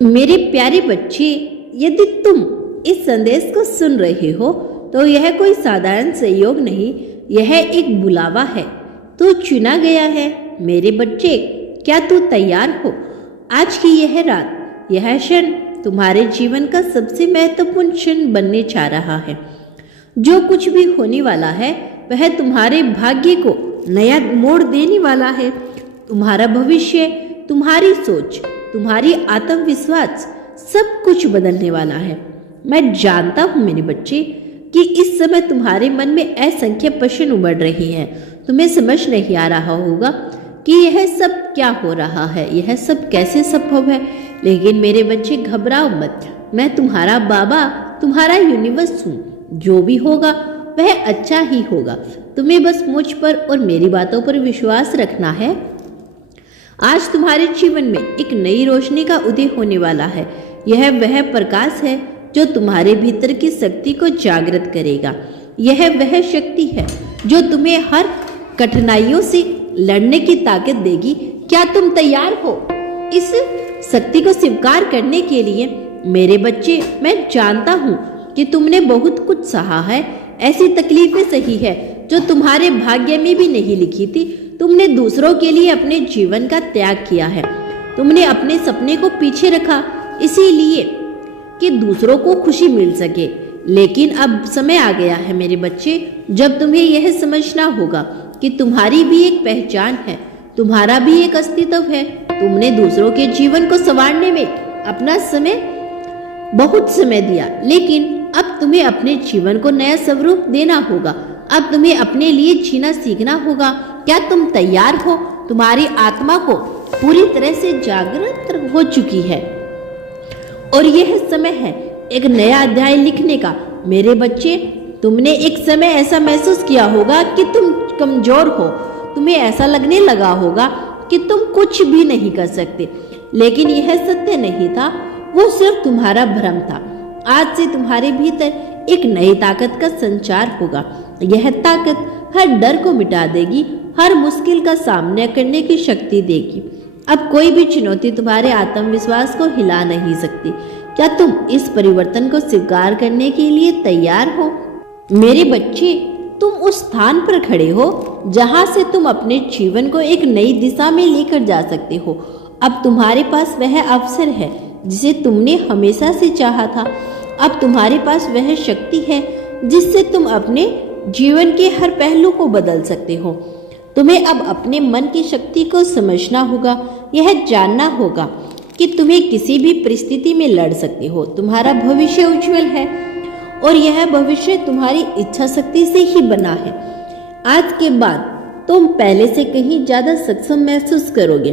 मेरे प्यारे बच्चे, यदि तुम इस संदेश को सुन रहे हो तो यह कोई साधारण संयोग नहीं, यह एक बुलावा है। तू चुना गया है। मेरे बच्चे, क्या तू तैयार हो? आज की यह रात, यह क्षण तुम्हारे जीवन का सबसे महत्वपूर्ण क्षण बनने जा रहा है। जो कुछ भी होने वाला है वह तुम्हारे भाग्य को नया मोड़ देने वाला है। तुम्हारा भविष्य, तुम्हारी सोच, तुम्हारी आत्मविश्वास, सब कुछ बदलने वाला है। मैं जानता हूँ मेरे बच्चे कि इस समय तुम्हारे मन में असंख्य प्रश्न उमड़ रही हैं। तुम्हें समझ नहीं आ रहा होगा कि यह सब क्या हो रहा है, यह सब कैसे संभव है। लेकिन मेरे बच्चे, घबराओ मत। मैं तुम्हारा बाबा, तुम्हारा यूनिवर्स हूँ। जो भी होगा वह अच्छा ही होगा। तुम्हें बस मुझ पर और मेरी बातों पर विश्वास रखना है। आज तुम्हारे जीवन में एक नई रोशनी का उदय होने वाला है। यह वह प्रकाश है जो तुम्हारे भीतर की शक्ति को जागृत करेगा। यह वह शक्ति है जो तुम्हें हर कठिनाइयों से लड़ने की ताकत देगी। क्या तुम तैयार हो इस शक्ति को स्वीकार करने के लिए? मेरे बच्चे, मैं जानता हूँ कि तुमने बहुत कुछ सहा है। ऐसी तकलीफें सही है जो तुम्हारे भाग्य में भी नहीं लिखी थी। तुमने दूसरों के लिए अपने जीवन का त्याग किया है। तुमने अपने सपने को पीछे रखा इसीलिए कि दूसरों को खुशी मिल सके। लेकिन अब समय आ गया है मेरे बच्चे, जब तुम्हें यह समझना होगा कि तुम्हारी भी एक पहचान है, तुम्हारा भी एक अस्तित्व है। तुमने दूसरों के जीवन को संवारने में अपना समय, बहुत समय दिया, लेकिन अब तुम्हें अपने जीवन को नया स्वरूप देना होगा। अब तुम्हें अपने लिए जीना सीखना होगा। क्या तुम तैयार हो? तुम्हारी आत्मा को पूरी तरह से जागृत हो चुकी है और यह समय है एक नया अध्याय लिखने का। मेरे बच्चे, तुमने एक समय ऐसा महसूस किया होगा कि तुम कमजोर हो। तुम्हें ऐसा लगने लगा होगा कि तुम कुछ भी नहीं कर सकते, लेकिन यह सत्य नहीं था, वो सिर्फ तुम्हारा भ्रम था। आज से तुम्हारे भीतर एक नई ताकत का संचार होगा। यह ताकत हर डर को मिटा देगी, हर मुश्किल का सामना करने की शक्ति देगी। अब कोई भी चुनौती तुम्हारे आत्मविश्वास को हिला नहीं सकती। क्या तुम इस परिवर्तन को स्वीकार करने के लिए तैयार हो? मेरे बच्चे, तुम उस स्थान पर खड़े हो जहां से तुम अपने जीवन को एक नई दिशा में लेकर जा सकते हो। अब तुम्हारे पास वह अवसर है जिसे तुमने हमेशा से चाहा था। अब तुम्हारे पास वह शक्ति है जिससे तुम अपने जीवन के हर पहलू को बदल सकते हो। तुम्हें अब अपने मन की शक्ति को समझना होगा। यह जानना होगा कि तुम्हें किसी भी परिस्थिति में लड़ सकते हो। तुम्हारा भविष्य उज्जवल है और यह भविष्य तुम्हारी इच्छा शक्ति से ही बना है। आज के बाद तुम पहले से कहीं ज्यादा सक्षम महसूस करोगे।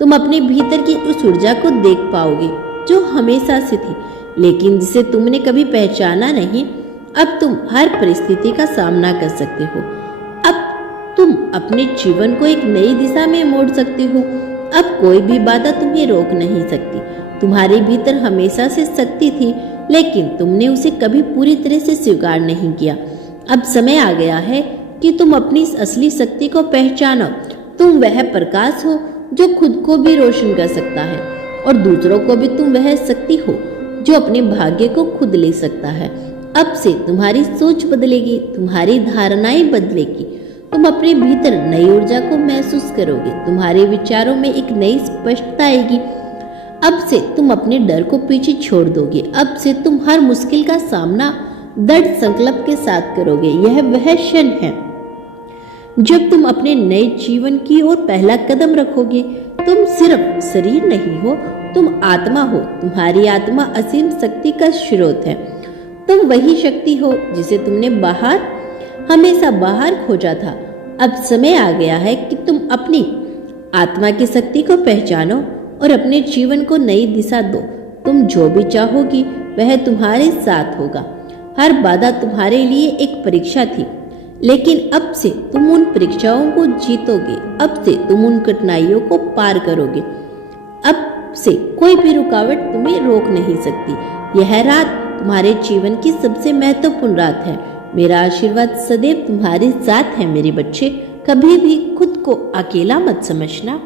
तुम अपने भीतर की उस ऊर्जा को देख पाओगे जो हमेशा से थी, लेकिन जिसे तुमने कभी पहचाना नहीं। अब तुम हर परिस्थिति का सामना कर सकते हो। अब तुम अपने जीवन को एक नई दिशा में मोड़ सकते हो। अब कोई भी बाधा तुम्हें रोक नहीं सकती। तुम्हारे भीतर हमेशा से शक्ति थी, लेकिन तुमने उसे कभी पूरी तरह से स्वीकार नहीं किया। अब समय आ गया है कि तुम अपनी असली शक्ति को पहचानो। तुम वह प्रकाश हो जो खुद को भी रोशन कर सकता है और दूसरों को भी। तुम वह शक्ति हो जो अपने भाग्य को खुद ले सकता है। अब से तुम्हारी सोच बदलेगी, तुम्हारी धारणाएं बदलेगी। तुम अपने भीतर नई ऊर्जा को महसूस करोगे। तुम्हारे विचारों में एक नई स्पष्टता आएगी। अब से तुम अपने डर को पीछे छोड़ दोगे। अब से तुम हर मुश्किल का सामना दृढ़ संकल्प के साथ करोगे। यह वह क्षण है जब तुम अपने नए जीवन की ओर पहला कदम रखोगे। तुम सिर्फ शरीर नहीं हो, तुम आत्मा हो। तुम्हारी आत्मा असीम शक्ति का स्रोत है। तुम वही शक्ति हो जिसे तुमने हमेशा बाहर खोजा था। अब समय आ गया है कि तुम अपनी आत्मा की शक्ति को पहचानो और अपने जीवन को नई दिशा दो। तुम जो भी चाहोगी वह तुम्हारे साथ होगा। हर बाधा तुम्हारे लिए एक परीक्षा थी, लेकिन अब से तुम उन परीक्षाओं को जीतोगे। अब से तुम उन कठिनाइयों को पार करोगे। अब से कोई भी रुकावट तुम्हें रोक नहीं सकती। यह रात तुम्हारे जीवन की सबसे महत्वपूर्ण रात है। मेरा आशीर्वाद सदैव तुम्हारे साथ है मेरे बच्चे। कभी भी खुद को अकेला मत समझना।